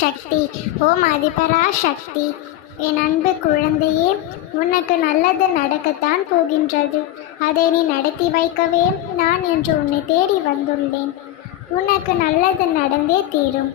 சக்தி ஓம் அதிபரா சக்தி. என் அன்பு குழந்தையே உனக்கு நல்லது நடக்கத்தான் போகின்றது. அதை நீ நடத்தி வைக்கவே நான் என்று உன்னை தேடி வந்துள்ளேன். உனக்கு நல்லது நடந்தே தீரும்.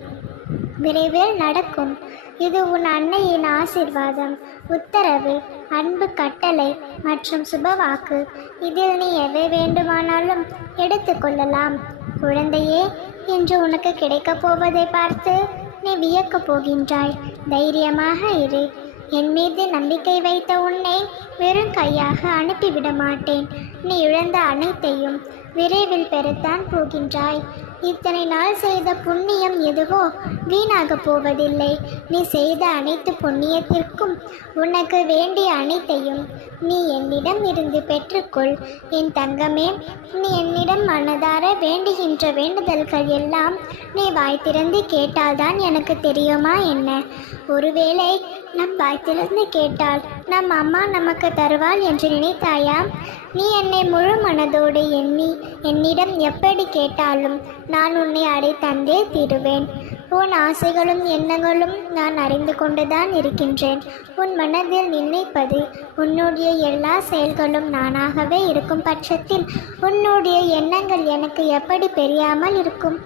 விரைவில் நடக்கும். இது உன் அன்னையின் ஆசிர்வாதம். உத்தரவு அன்பு கட்டளை மற்றும் சுபவாக்கு. இதில் நீ எவை வேண்டுமானாலும் எடுத்துக்கொள்ளலாம் குழந்தையே இன்று உனக்கு கிடைக்கப் போவதை பார்த்து நீ வியக்கப் போகின்றாய். தைரியமாக இரு. என் மீது நம்பிக்கை வைத்த உன்னை வெறும் கையாக அனுப்பிவிட மாட்டேன் நீ இழந்த அனைத்தையும் விரைவில் பெறத்தான் போகின்றாய். இத்தனை நாள் செய்த புண்ணியம் எதுவோ வீணாக போவதில்லை. நீ செய்த அனைத்து புண்ணியத்திற்கும் உனக்கு வேண்டிய அனைத்தையும் நீ என்னிடம் இருந்து பெற்றுக்கொள். என் தங்கமே நீ என்னிடம் மனதார வேண்டுகின்ற வேண்டுதல்கள் எல்லாம் நீ வாய் திறந்து கேட்டால்தான் எனக்கு தெரியுமா என்ன? ஒருவேளை நம் வாய் திறந்து கேட்டால் நம் அம்மா நமக்கு தருவாள் என்று நினைத்தாயா நீ என்னை முழு மனதோடு எண்ணி என்னிடம் எப்படி கேட்டாலும் நான் உன்னை அடை தந்தே தீருவேன். உன் ஆசைகளும் எண்ணங்களும் நான் அறிந்து கொண்டுதான் இருக்கின்றேன். உன் மனதில் நினைப்பது உன்னுடைய எல்லா செயல்களும் நானாகவே இருக்கும் பட்சத்தில் உன்னுடைய எண்ணங்கள் எனக்கு எப்படி தெரியாமல் இருக்கும்?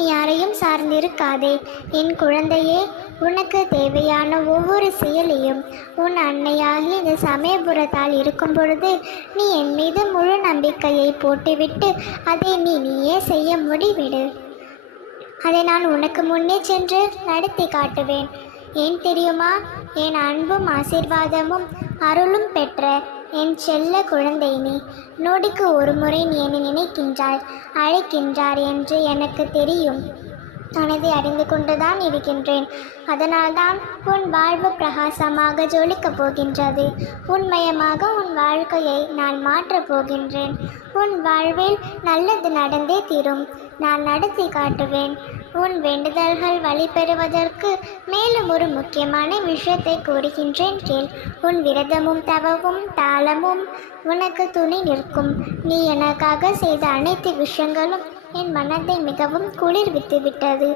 நீ யாரையும் சார்ந்திருக்காதே. என் குழந்தையே உனக்கு தேவையான ஒவ்வொரு செயலையும் உன் அன்னையாகி இந்த சமயபுரத்தால் இருக்கும் பொழுது நீ என் மீது முழு நம்பிக்கையை போட்டுவிட்டு அதை நீ நீயே செய்ய முடிவிடு. அதை நான் உனக்கு முன்னே சென்று நடத்தி காட்டுவேன். ஏன் தெரியுமா? என் அன்பும் ஆசீர்வாதமும் அருளும் பெற்ற என் செல்ல குழந்தை நீ நொடிக்கு ஒரு முறை நீ என்னை நினைக்கின்றாய் அழைக்கின்றார் என்று எனக்கு தெரியும். தனது அறிந்து கொண்டுதான் இருக்கின்றேன். அதனால்தான் உன் வாழ்வு பிரகாசமாக ஜொலிக்கப் போகின்றது. உண்மயமாக உன் வாழ்க்கையை நான் மாற்றப் போகின்றேன். உன் வாழ்வில் நல்லது நடந்தே தீரும். நான் நடத்தி காட்டுவேன். உன் வேண்டுதல்கள் வழி பெறுவதற்கு மேலும் ஒரு முக்கியமான விஷயத்தை கூறுகின்றேன் கேள். உன் விரதமும் தவமும் தாளமும் உனக்கு துணி நிற்கும். நீ எனக்காக செய்த அனைத்து விஷயங்களும் என் மனதை மிகவும் குளிர்வித்து விட்டது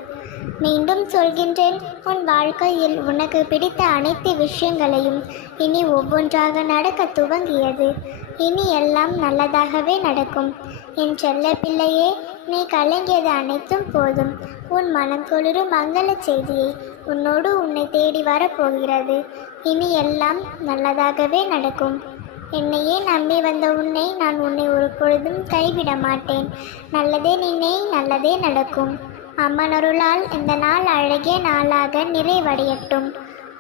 மீண்டும் சொல்கின்றேன் உன் வாழ்க்கையில் உனக்கு பிடித்த அனைத்து விஷயங்களையும் இனி ஒவ்வொன்றாக நடக்க துவங்கியது. இனி எல்லாம் நல்லதாகவே நடக்கும். என் செல்ல பிள்ளையே நீ கலங்கியது அனைத்தும் போதும். உன் மனம் குளிரும் மங்கள செய்தியை உன்னோடு உன்னை தேடி வரப்போகிறது. இனி எல்லாம் நல்லதாகவே நடக்கும். என்னையே நம்பி வந்த உன்னை நான் உன்னை ஒரு பொழுதும் கைவிட மாட்டேன். நல்லதே நினை நல்லதே நடக்கும். அம்மன் அருளால் இந்த நாள் அழகிய நாளாக நிறைவடையட்டும்.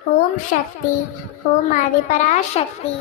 ஓம் சக்தி ஓம் ஆதிபராசக்தி.